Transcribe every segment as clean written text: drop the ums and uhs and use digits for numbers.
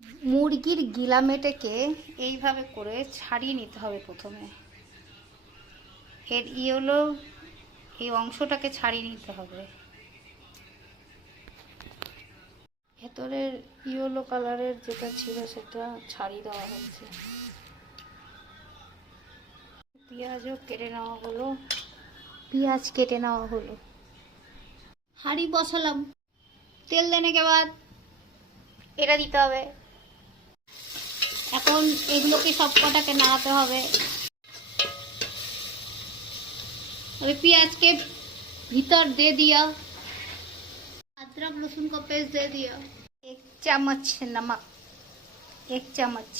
মুরগির গিলামেটাকে এইভাবে করে ছাড়িয়ে নিতে হবে প্রথমে। এর ইয়েলো এই অংশটাকে ছাড়িয়ে নিতে হবে। ভেতরের ইয়েলো কালারের যেটা ছিল সেটা ছাড়িয়ে দেওয়া হয়েছে। পেঁয়াজও কেটে নেওয়া হলো। পেঁয়াজ কেটে নেওয়া হলো। হাঁড়ি বসালাম। তেল দেনে কে বাদ এটা দিতে হবে। এখন এগুলোকে সব কটাকে নাড়াতে হবে। अभी प्याज के भीतर दे दिया, अदरक लहसुन का पेस्ट दे दिया, 1 चम्मच नमक, 1 चम्मच,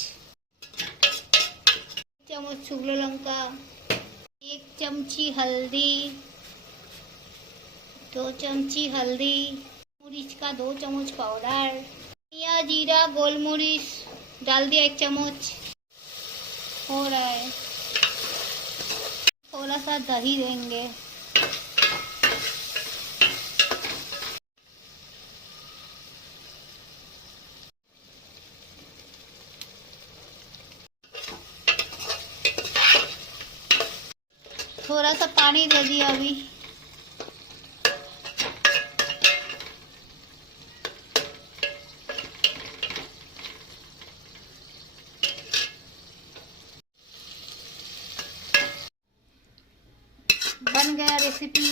1 चम्मच शुक्ला लंका, 1 चमची हल्दी, 2 चमची हल्दी, मरीच का 2 चम्मच पाउडर, धनिया जीरा गोलमरीच डाल दिया 1 चम्मच। हो रहा है। थोड़ा सा दही देंगे। थोड़ा सा पानी दे दिया अभी। बन गया रेसिपी।